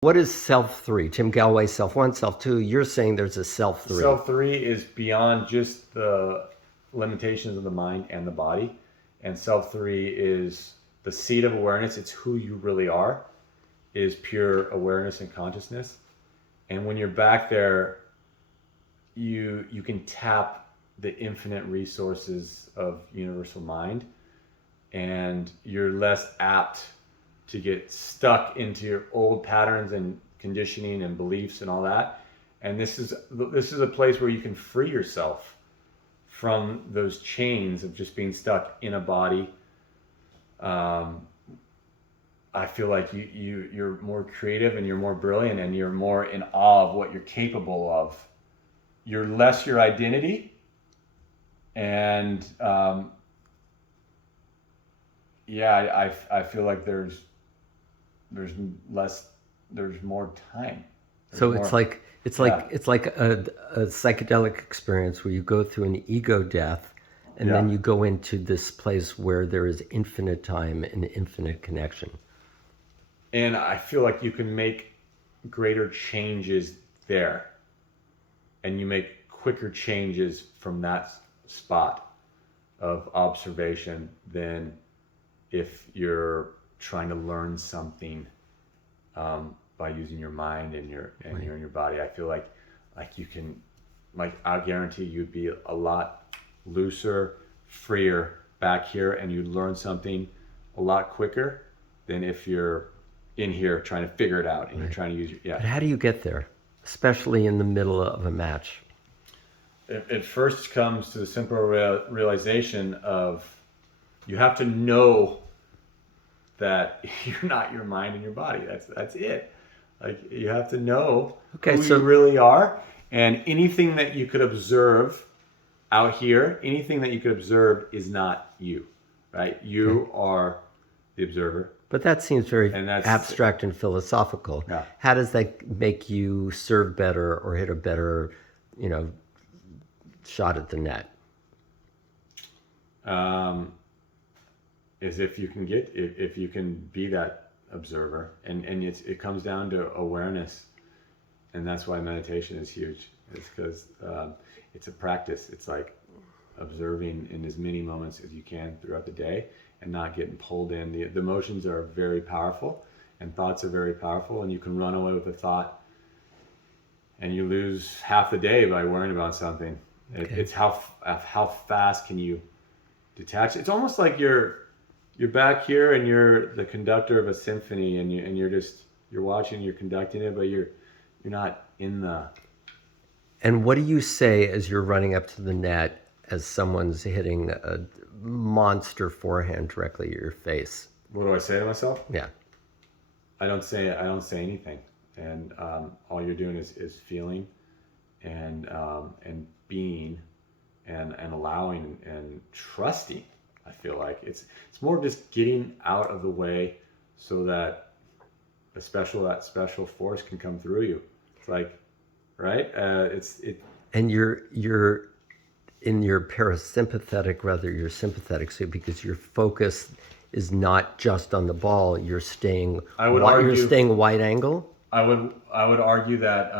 What is self three? Tim Gallway, self one, self two. You're saying there's a self three. Self three is beyond just the limitations of the mind and the body. And self three is the seat of awareness. It's who you really are, is pure awareness and consciousness. And when you're back there, you can tap the infinite resources of universal mind, and you're less apt to get stuck into your old patterns and conditioning and beliefs and all that. And this is a place where you can free yourself from those chains of just being stuck in a body. I feel like you're more creative and you're more brilliant and you're more in awe of what you're capable of. You're less your identity, and I feel like there's more time. So it's like a psychedelic experience where you go through an ego death, and then you go into this place where there is infinite time and infinite connection. And I feel like you can make greater changes there, and you make quicker changes from that spot of observation than if you're trying to learn something by using your mind and you're in your body. I feel like you can, I guarantee you'd be a lot looser, freer back here, and you'd learn something a lot quicker than if you're in here trying to figure it out and you're trying to use your, But how do you get there, especially in the middle of a match? It first comes to the simple realization of you have to know that you're not your mind and your body. That's it. Like, you have to know who you really are, and anything that you could observe out here, anything that you could observe is not you, right? You are the observer. But that seems very abstract and philosophical. Yeah. How does that make you serve better or hit a better, shot at the net? Is if you can be that observer, and it comes down to awareness, and that's why meditation is huge. It's because it's a practice. It's like observing in as many moments as you can throughout the day and not getting pulled in. The emotions are very powerful, and thoughts are very powerful, and you can run away with a thought and you lose half the day by worrying about something. It's how fast can you detach. It's almost like you're back here and you're the conductor of a symphony, and you're watching, you're conducting it, but you're not in the. And what do you say as you're running up to the net as someone's hitting a monster forehand directly at your face? What do I say to myself? Yeah. I don't say anything, and all you're doing is feeling, and being, and allowing and trusting. I feel like it's more just getting out of the way so that that special force can come through you. It's like, right? And you're in your parasympathetic, rather your sympathetic suit, because your focus is not just on the ball. You're staying. You're staying wide angle. I would argue that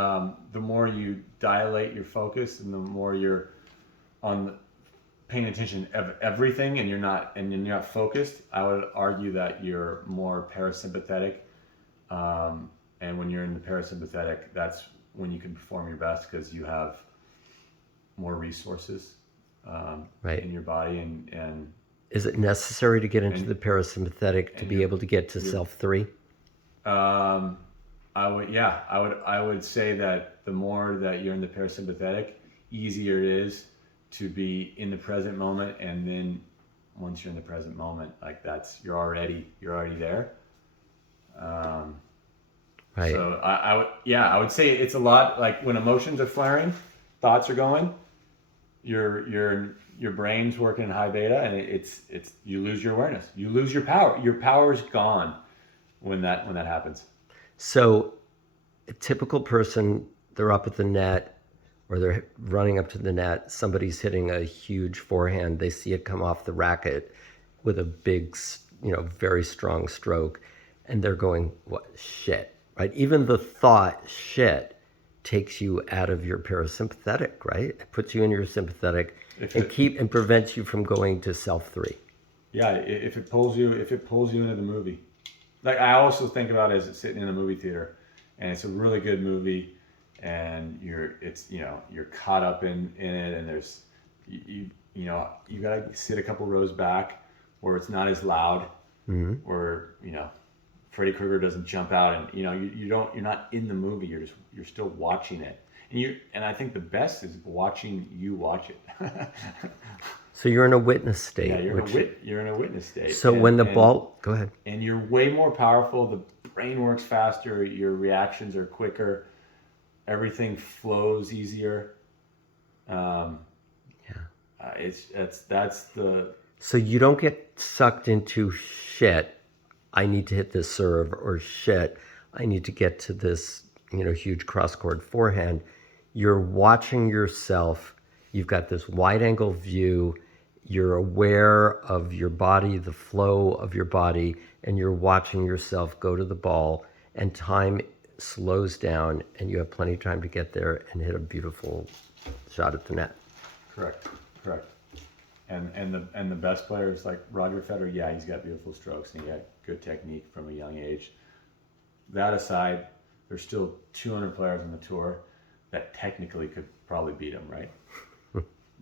the more you dilate your focus and the more you're paying attention of everything, and you're not focused, I would argue that you're more parasympathetic. And when you're in the parasympathetic, that's when you can perform your best, because you have more resources in your body. And is it necessary to get into the parasympathetic to be able to get to self three? I would say that the more that you're in the parasympathetic, easier it is to be in the present moment. And then once you're in the present moment, like you're already there. Right. So I would say it's a lot like when emotions are flaring, thoughts are going, your brain's working in high beta, and it's you lose your awareness, you lose your power. Your power's gone when that happens. So a typical person, they're up at the net, or they're running up to the net, somebody's hitting a huge forehand, they see it come off the racket with a big, very strong stroke, and they're going, what, shit, right? Even the thought shit takes you out of your parasympathetic, right? It puts you in your sympathetic and prevents you from going to self 3. Yeah, if it pulls you into the movie. Like I also think about it as it's sitting in a movie theater, and it's a really good movie, and you're caught up in it, and there's you gotta sit a couple rows back where it's not as loud, where Freddy Krueger doesn't jump out, and you're not in the movie, you're still watching it, and I think the best is watching you watch it. So you're in a witness state. Yeah, you're in a witness state. So when the ball, go ahead. And you're way more powerful. The brain works faster. Your reactions are quicker. Everything flows easier. That's the. So you don't get sucked into shit. I need to hit this serve, or shit, I need to get to this, huge cross-court forehand. You're watching yourself. You've got this wide-angle view. You're aware of your body, the flow of your body, and you're watching yourself go to the ball, and time slows down, and you have plenty of time to get there and hit a beautiful shot at the net. Correct. And the best players like Roger Federer, yeah, he's got beautiful strokes and he got good technique from a young age. That aside, there's still 200 players on the tour that technically could probably beat him, right?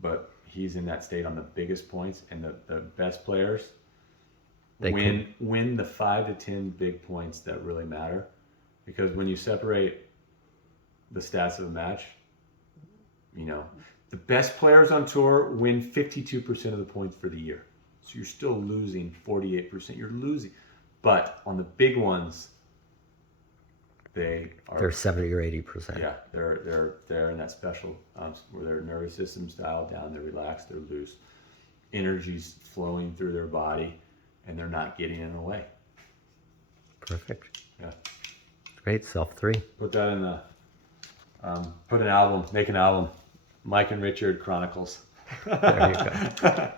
But he's in that state on the biggest points, and the best players win the 5 to 10 big points that really matter. Because when you separate the stats of a match, the best players on tour win 52% of the points for the year. So you're still losing 48%. You're losing. But on the big ones, they're 70 or 80%. Yeah, they're in that special where their nervous system's dialed down, they're relaxed, they're loose, energy's flowing through their body, and they're not getting in the way. Perfect. Yeah. Great, self 3. Put that in the make an album, Mike and Richard Chronicles. There you go.